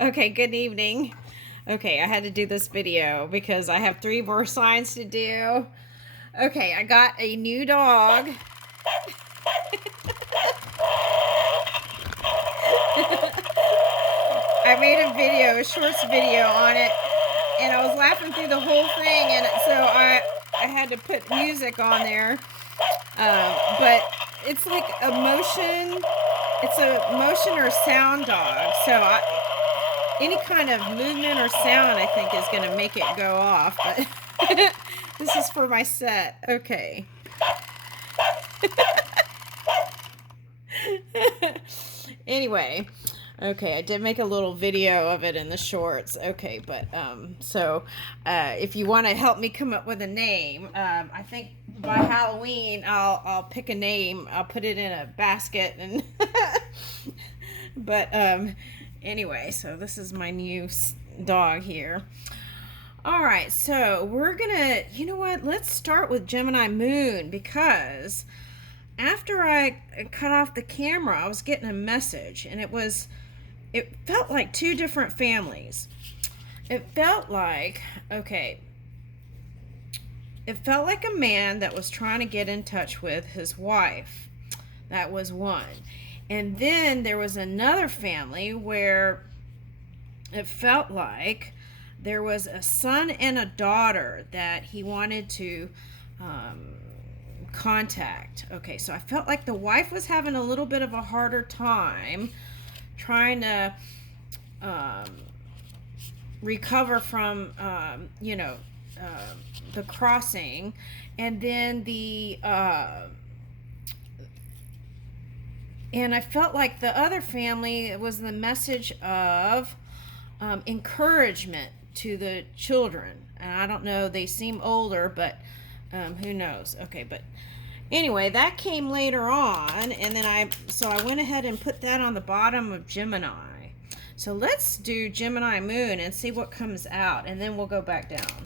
Okay, good evening. Okay, I had to do this video because I have 3 more signs to do. Okay, I got a new dog. I made a video, a shorts video on it, and I was laughing through the whole thing, and so I had to put music on there. But it's like a motion. It's a motion or sound dog. So any kind of movement or sound, I think, is going to make it go off. But this is for my set. Okay. Anyway. Okay, I did make a little video of it in the shorts. Okay, but if you want to help me come up with a name, I think by Halloween I'll pick a name. I'll put it in a basket and but anyway, so this is my new dog here. All right, so we're gonna, you know what? Let's start with Gemini Moon, because after I cut off the camera, I was getting a message, and it felt like 2 different families. It felt like, okay, it felt like a man that was trying to get in touch with his wife. That was one. And then there was another family where it felt like there was a son and a daughter that he wanted to contact. Okay, so I felt like the wife was having a little bit of a harder time trying to recover from the crossing, and then and I felt like the other family was the message of encouragement to the children. And I don't know, they seem older, but who knows. Okay, but anyway, that came later on, and then I went ahead and put that on the bottom of Gemini. So let's do Gemini Moon and see what comes out, and then we'll go back down.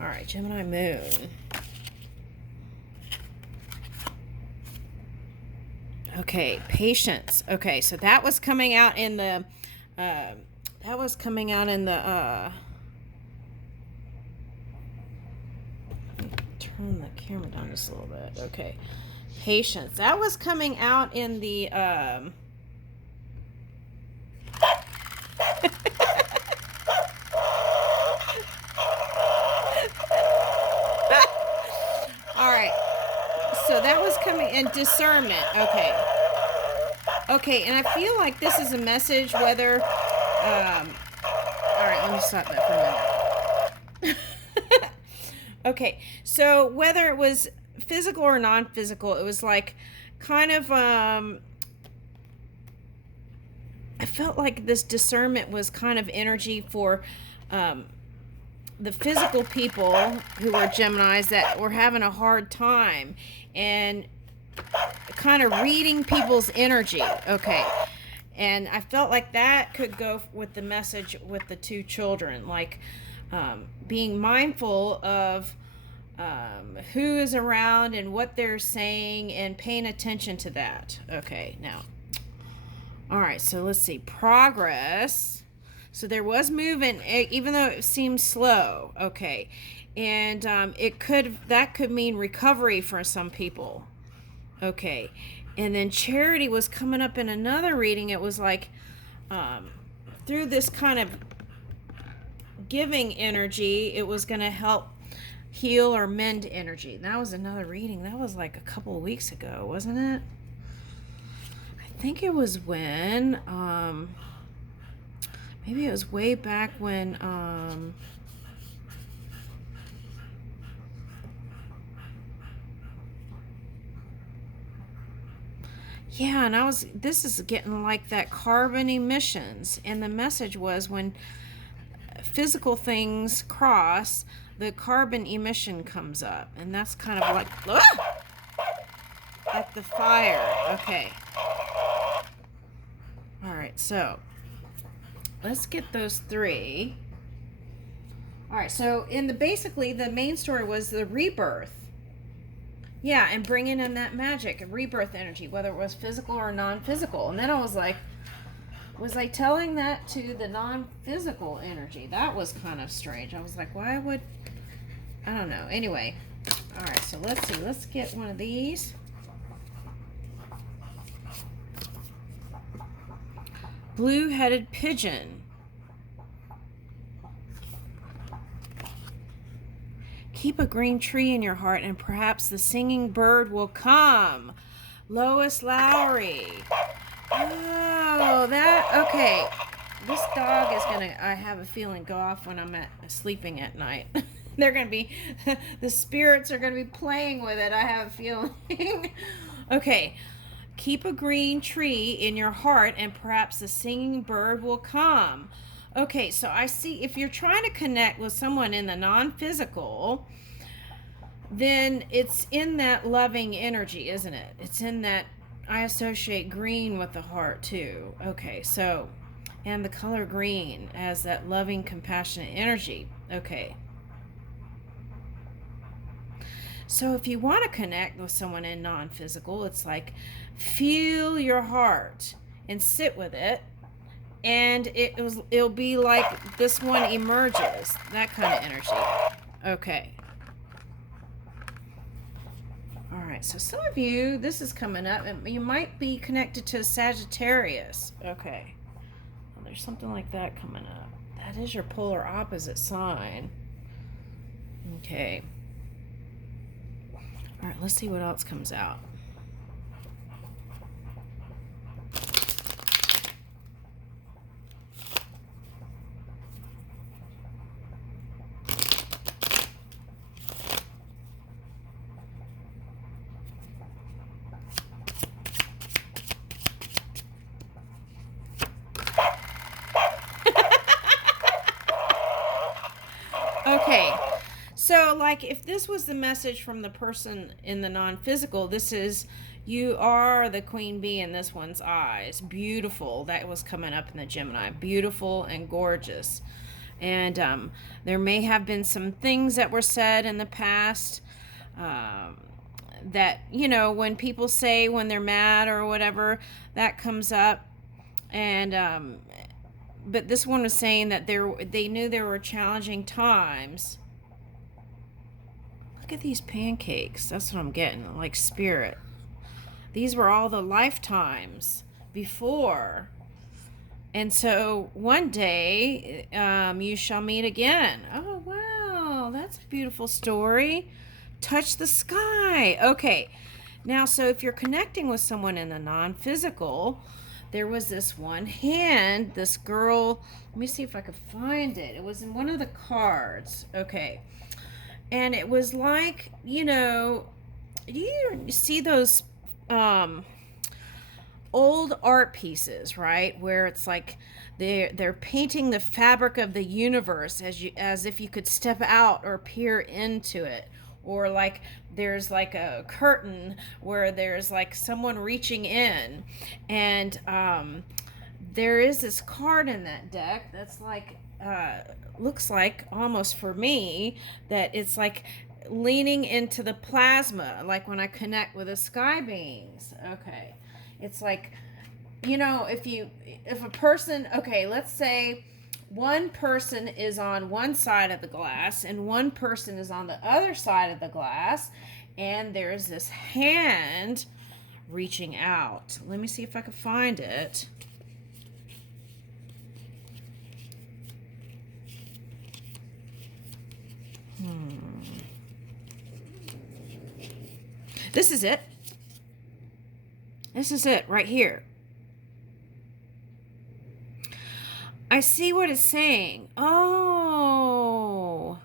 All right, Gemini Moon. Okay, patience. Okay, so that was coming out in the turn the camera down just a little bit. Okay, patience. That was coming out in the all right, so that was coming in discernment. Okay, and I feel like this is a message whether all right, let me stop that for a minute. Okay, so whether it was physical or non-physical, it was like kind of I felt like this discernment was kind of energy for the physical people who were Geminis that were having a hard time, and kind of reading people's energy. Okay, and I felt like that could go with the message with the 2 children, like being mindful of who is around and what they're saying, and paying attention to that. Okay, now, all right, so let's see, progress. So there was movement, even though it seemed slow. Okay, and that could mean recovery for some people. Okay, and then charity was coming up in another reading. It was like through this kind of giving energy, it was going to help heal or mend energy. That was another reading. That was like a couple of weeks ago, wasn't it? I think it was when maybe it was way back when yeah, and this is getting like that carbon emissions, and the message was when physical things cross, the carbon emission comes up, and that's kind of like at the fire. Okay. All right, so let's get those 3. All right, so basically the main story was the rebirth. Yeah, and bringing in that magic, rebirth energy, whether it was physical or non-physical. And then I was like, was I telling that to the non-physical energy? That was kind of strange. I was like, why would, I don't know. Anyway, all right, so let's see. Let's get one of these. Blue-headed pigeon. Keep a green tree in your heart and perhaps the singing bird will come. Lois Lowry. Oh, that, okay. This dog is going to, I have a feeling, go off when I'm sleeping at night. They're going to be, the spirits are going to be playing with it, I have a feeling. Okay. Keep a green tree in your heart and perhaps the singing bird will come. Okay, so I see if you're trying to connect with someone in the non-physical, then it's in that loving energy, isn't it? It's in that, I associate green with the heart too. Okay, so, and the color green as that loving, compassionate energy. Okay. So if you want to connect with someone in non-physical, it's like feel your heart and sit with it, and it'll be like this one emerges, that kind of energy. Okay. All right, so some of you, this is coming up, and you might be connected to Sagittarius. Okay. Well, there's something like that coming up. That is your polar opposite sign. Okay. All right, let's see what else comes out. Okay. So, like, if this was the message from the person in the non-physical, this is, you are the queen bee in this one's eyes. Beautiful. That was coming up in the Gemini. Beautiful and gorgeous. And there may have been some things that were said in the past that, you know, when people say when they're mad or whatever, that comes up. And but this one was saying that they knew there were challenging times. Look at these pancakes. That's what I'm getting, like spirit. These were all the lifetimes before. And so one day you shall meet again. Oh, wow. That's a beautiful story. Touch the sky. Okay. Now, so if you're connecting with someone in the non-physical, there was this one hand, this girl. Let me see if I could find it. It was in one of the cards. Okay. And it was like, you know, do you see those old art pieces, right? Where it's like they're painting the fabric of the universe as if you could step out or peer into it. Or like there's like a curtain where there's like someone reaching in. And there is this card in that deck that's like looks like, almost for me, that it's like leaning into the plasma, like when I connect with the sky beings. Okay. It's like, you know, if a person, okay, let's say one person is on one side of the glass and one person is on the other side of the glass, and there's this hand reaching out. Let me see if I can find it. This is it. This is it right here. I see what it's saying. Oh.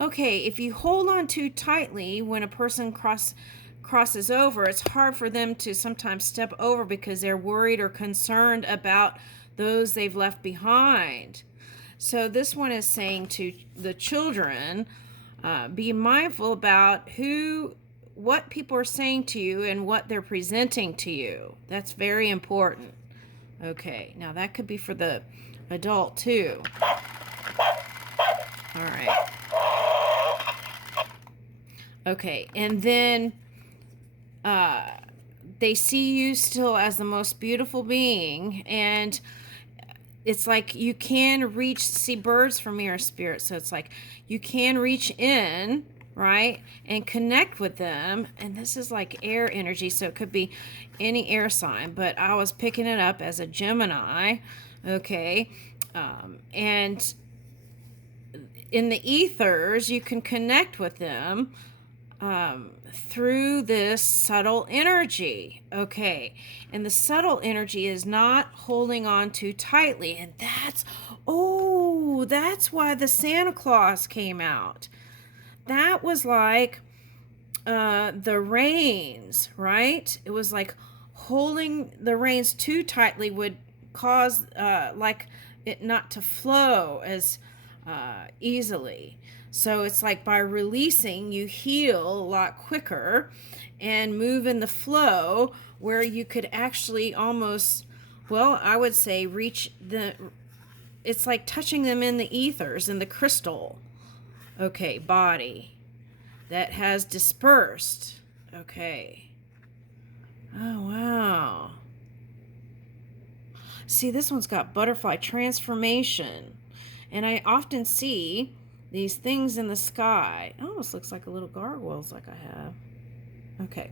Okay, if you hold on too tightly when a person crosses over, it's hard for them to sometimes step over because they're worried or concerned about those they've left behind. So this one is saying to the children, be mindful about what people are saying to you and what they're presenting to you. That's very important. Okay, now that could be for the adult too. All right. Okay, and then they see you still as the most beautiful being, and it's like you can reach, see birds from mirror spirit, so it's like you can reach in, right, and connect with them. And this is like air energy, so it could be any air sign, but I was picking it up as a Gemini. Okay. And in the ethers, you can connect with them through this subtle energy. Okay. And the subtle energy is not holding on too tightly. And that's why the Santa Claus came out. That was like the reins, right? It was like holding the reins too tightly would cause like it not to flow as easily. So it's like by releasing, you heal a lot quicker and move in the flow where you could actually almost, well, I would say reach it's like touching them in the ethers, in the crystal, okay, body that has dispersed. Okay. Oh, wow. See, this one's got butterfly transformation. And I often see these things in the sky. It almost looks like a little gargoyles like I have. Okay.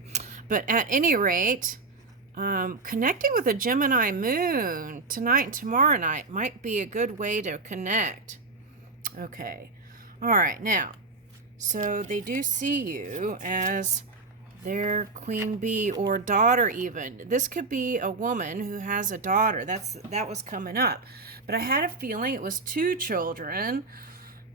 But at any rate, connecting with a Gemini moon tonight and tomorrow night might be a good way to connect. Okay. All right. Now, so they do see you as their queen bee or daughter even. This could be a woman who has a daughter. That was coming up. But I had a feeling it was two children,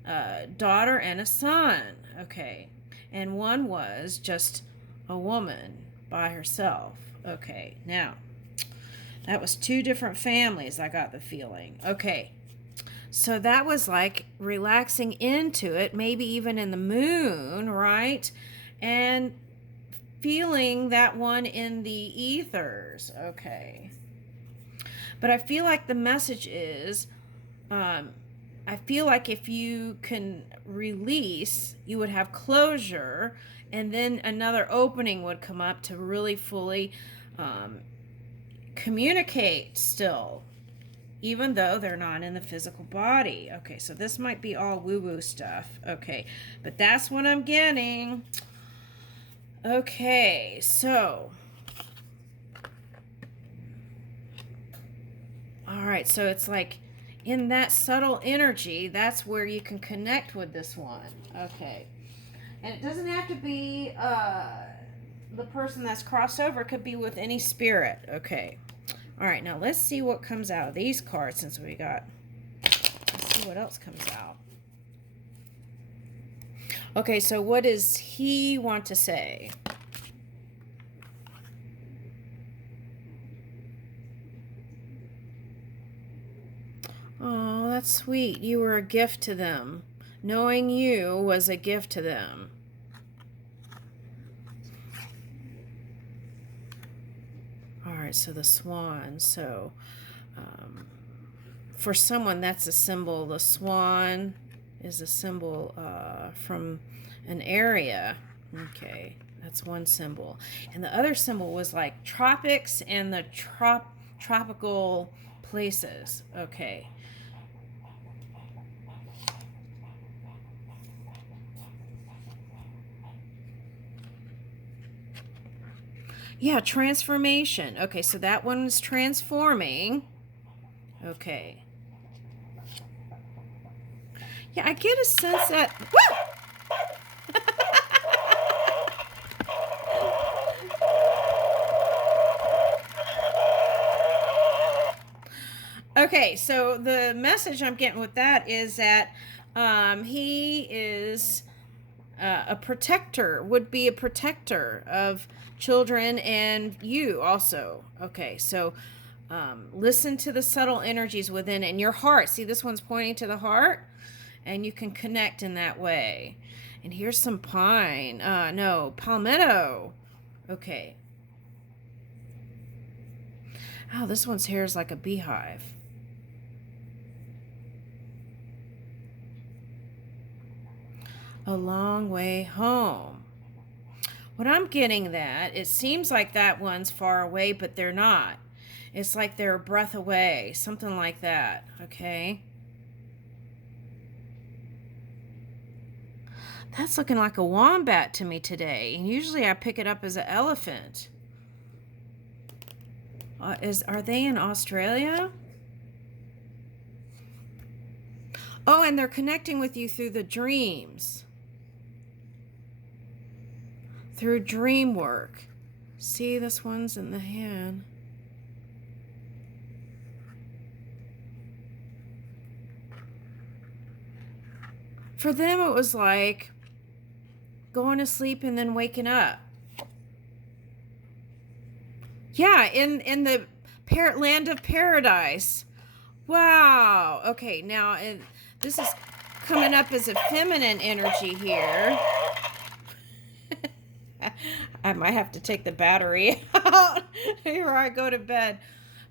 a daughter and a son. Okay. And one was just a woman by herself. Okay. Now, that was two different families, I got the feeling. Okay. So that was like relaxing into it, maybe even in the moon, right? And feeling that one in the ethers. Okay. But I feel like the message is, I feel like if you can release, you would have closure, and then another opening would come up to really fully communicate still, even though they're not in the physical body. Okay, so this might be all woo-woo stuff. Okay, but that's what I'm getting. Okay, so all right, so it's like in that subtle energy, that's where you can connect with this one. Okay. And it doesn't have to be the person that's crossed over. It could be with any spirit. Okay. All right, now let's see what comes out of these cards since we got... Let's see what else comes out. Okay, so what does he want to say? Oh, that's sweet. You were a gift to them. Knowing you was a gift to them. All right, so the swan. So for someone, that's a symbol. The swan is a symbol from an area. Okay, that's one symbol. And the other symbol was like tropics and the tropical places. Okay. Yeah, transformation. Okay, so that one's transforming. Okay. Yeah, I get a sense that... Woo! Okay, so the message I'm getting with that is that he is a protector, would be a protector of children and you also. Okay, so listen to the subtle energies within and your heart. See, this one's pointing to the heart, and you can connect in that way. And here's some pine. No, palmetto. Okay. Oh, this one's hair is like a beehive. A long way home. what I'm getting that it seems like that one's far away, but they're not. It's like they're a breath away, something like that. Okay. That's looking like a wombat to me today. And usually I pick it up as an elephant. Are they in Australia? Oh, and they're connecting with you through the dreams. Through dream work. See, this one's in the hand. For them, it was like going to sleep and then waking up. Yeah, in the land of paradise. Wow. Okay, now this is coming up as a feminine energy here. I might have to take the battery out before I go to bed.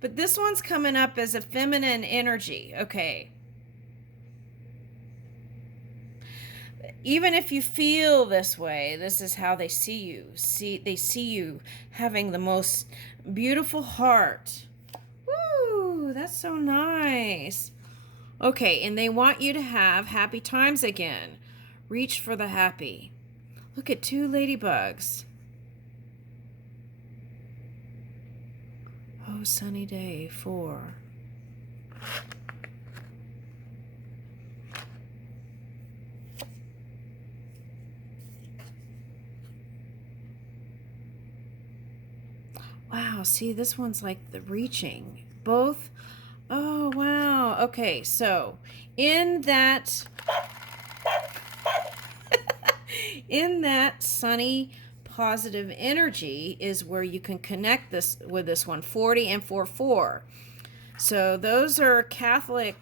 But this one's coming up as a feminine energy. Okay. Even if you feel this way, this is how they see you. They see you having the most beautiful heart. Woo, that's so nice. Okay, and they want you to have happy times again. Reach for the happy. Look at 2 ladybugs. Oh, sunny day, 4. Wow, see, this one's like the reaching. Both. Oh, wow. Okay, so in that sunny, positive energy is where you can connect this with this one, 40 and 44. So those are Catholic,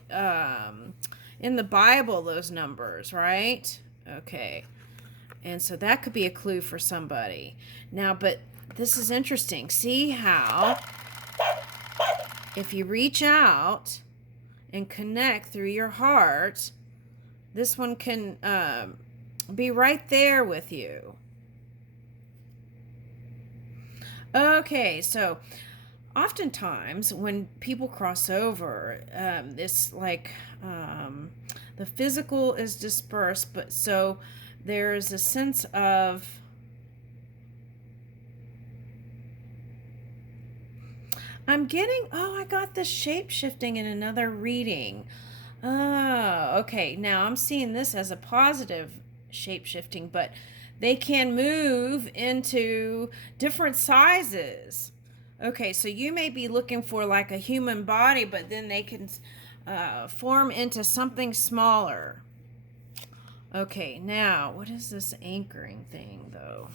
in the Bible, those numbers, right? Okay. And so that could be a clue for somebody. Now, but this is interesting. See how if you reach out and connect through your heart, this one can be right there with you. Okay, so oftentimes when people cross over, it's like the physical is dispersed, but so there's a sense of I got this shape-shifting in another reading. Oh, okay. Now I'm seeing this as a positive shape-shifting, but they can move into different sizes. Okay, so you may be looking for like a human body, but then they can form into something smaller. Okay, now, what is this anchoring thing, though?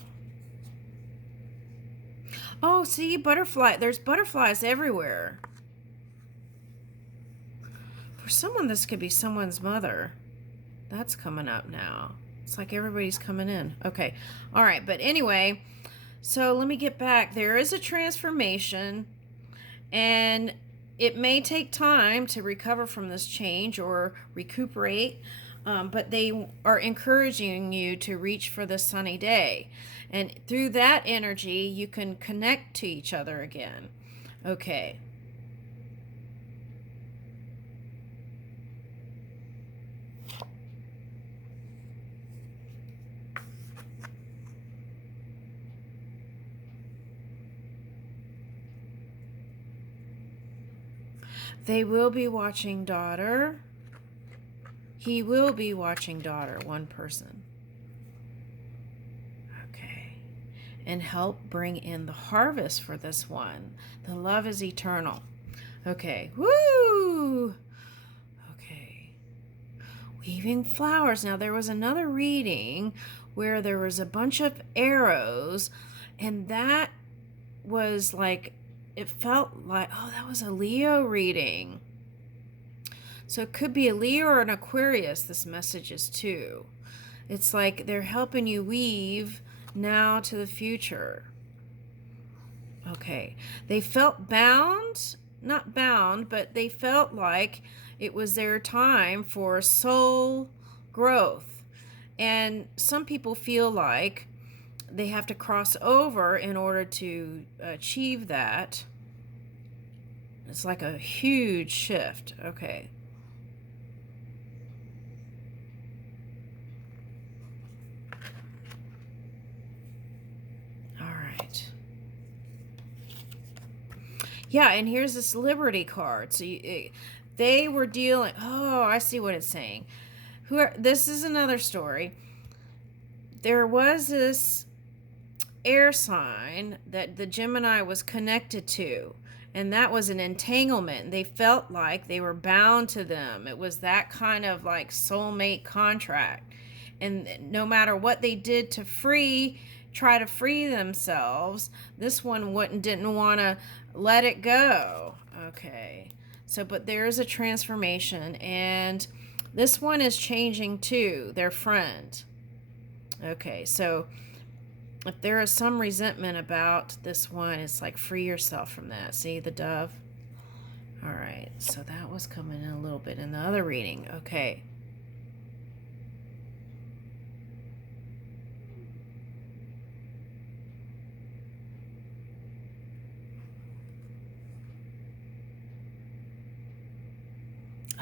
Oh, see, butterfly. There's butterflies everywhere. For someone, this could be someone's mother. That's coming up now. It's like everybody's coming in. Okay, all right, but anyway, so let me get back. There is a transformation, and it may take time to recover from this change or recuperate, but they are encouraging you to reach for the sunny day. And through that energy, you can connect to each other again. Okay. They will be watching daughter. He will be watching daughter, one person. Okay. And help bring in the harvest for this one. The love is eternal. Okay. Woo! Okay. Weaving flowers. Now, there was another reading where there was a bunch of arrows, and that was like, it felt like, oh, that was a Leo reading. So it could be a Leo or an Aquarius, this message is too. It's like they're helping you weave now to the future. Okay. They felt bound, not bound, but they felt like it was their time for soul growth. And some people feel like they have to cross over in order to achieve that. It's like a huge shift. Okay. All right. Yeah, and here's this Liberty card. So they were dealing. Oh, I see what it's saying. This is another story. There was this air sign that the Gemini was connected to, and that was an entanglement. They felt like they were bound to them. It was that kind of like soulmate contract, and no matter what they did to try to free themselves, this one didn't want to let it go. Okay, so but there is a transformation, and this one is changing too, their friend. Okay, so if there is some resentment about this one, it's like free yourself from that. See the dove? All right, so that was coming in a little bit in the other reading. Okay.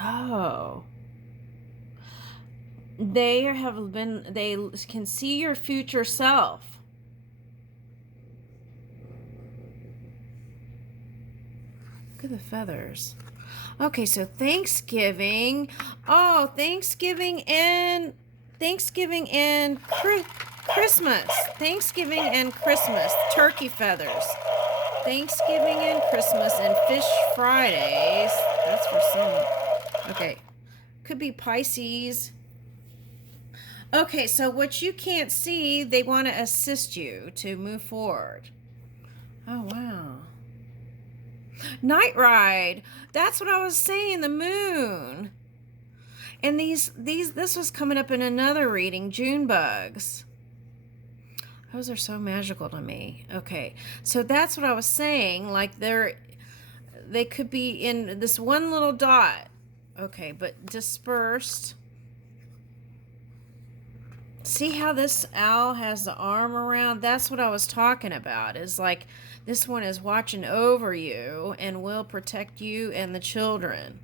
Oh. They can see your future self. Look at the feathers. Okay, so Thanksgiving. Oh, Thanksgiving and Christmas. Thanksgiving and Christmas. Turkey feathers. Thanksgiving and Christmas and Fish Fridays. That's for some. Okay. Could be Pisces. Okay, so what you can't see, they want to assist you to move forward. Oh, wow. Night ride. That's what I was saying, the moon. And this was coming up in another reading, June bugs. Those are so magical to me. Okay, so that's what I was saying. Like they could be in this one little dot. Okay, but dispersed. See how this owl has the arm around? That's what I was talking about. Is like this one is watching over you and will protect you and the children.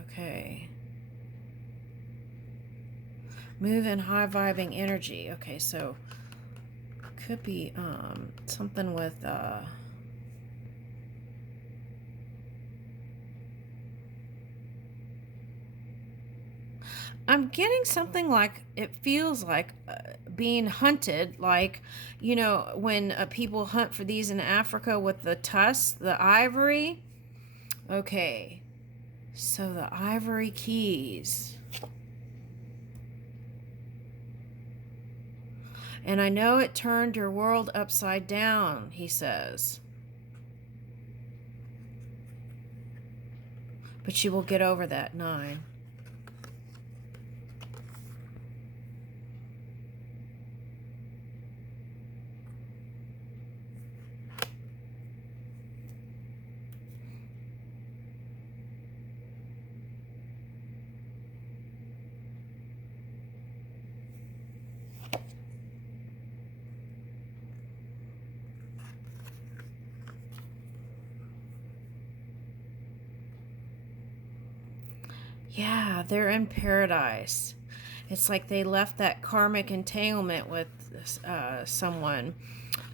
Okay. Move in high vibing energy. Okay, so could be something with I'm getting something like it feels like being hunted, like, you know, when people hunt for these in Africa with the tusks, the ivory. Okay, so the ivory keys. And I know it turned your world upside down, he says. But you will get over that, 9. Yeah, they're in paradise. It's like they left that karmic entanglement with someone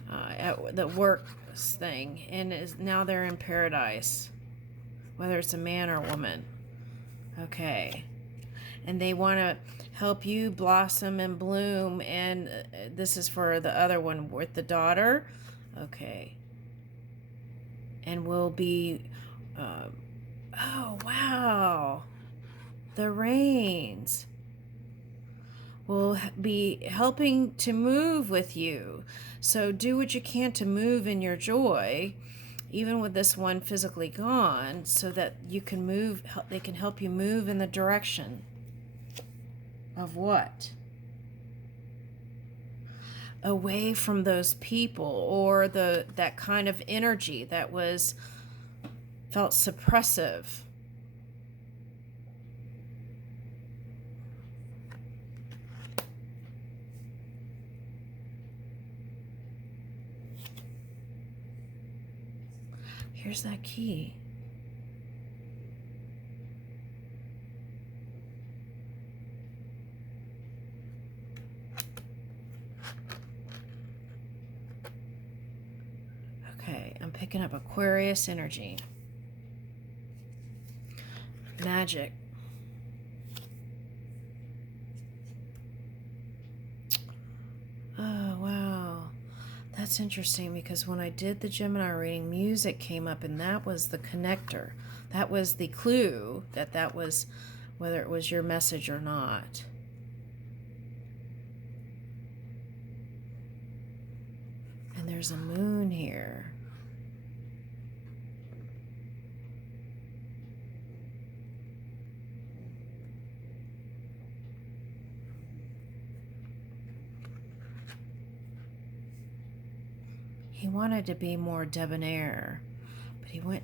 at the work thing, and now they're in paradise, whether it's a man or woman. Okay. And they want to help you blossom and bloom, and this is for the other one with the daughter. Okay. And we'll be... oh, wow. The rains will be helping to move with you. So do what you can to move in your joy, even with this one physically gone, so that you can move, they can help you move in the direction of what? Away from those people or that kind of energy that felt suppressive. Where's that key? Okay, I'm picking up Aquarius energy. Magic. Oh, wow. That's interesting because when I did the Gemini reading, music came up and that was the connector. That was the clue that was whether it was your message or not. And there's a moon here. He wanted to be more debonair, but he went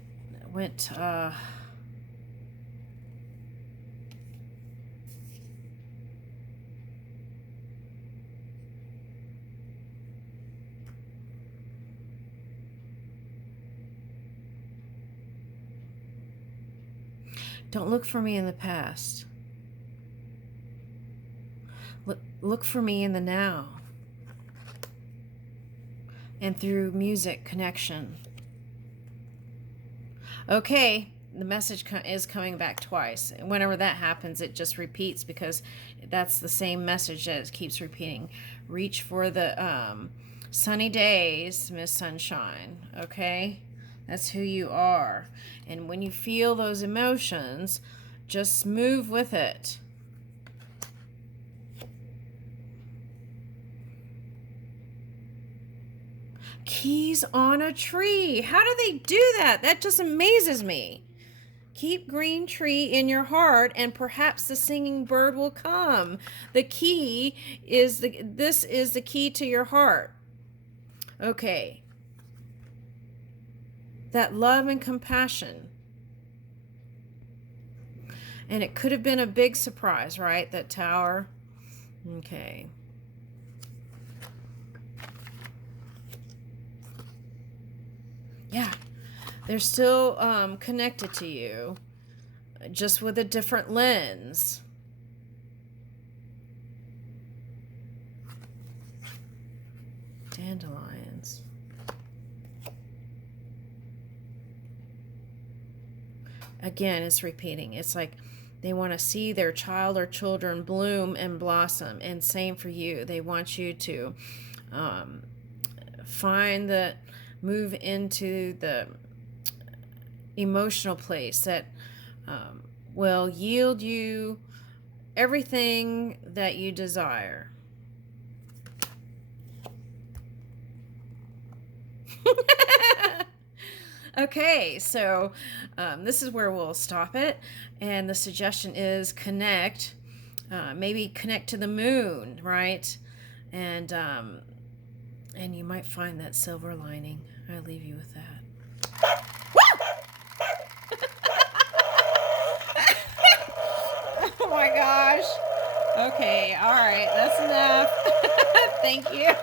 don't look for me in the past. Look for me in the now. And through music connection. Okay, the message is coming back twice. And whenever that happens, it just repeats because that's the same message that it keeps repeating. Reach for the sunny days, Miss Sunshine. Okay? That's who you are. And when you feel those emotions, just move with it. Keys on a tree. How do they do that? That just amazes me. Keep green tree in your heart and perhaps the singing bird will come. The key is this is the key to your heart. Okay. That love and compassion. And it could have been a big surprise, right? That tower. Okay. Yeah, they're still connected to you, just with a different lens. Dandelions. Again, it's repeating. It's like they want to see their child or children bloom and blossom. And same for you. They want you to move into the emotional place that will yield you everything that you desire. Okay, so this is where we'll stop it. And the suggestion is connect. Maybe connect to the moon, right? And you might find that silver lining. I leave you with that. Oh my gosh. Okay, all right, that's enough. Thank you.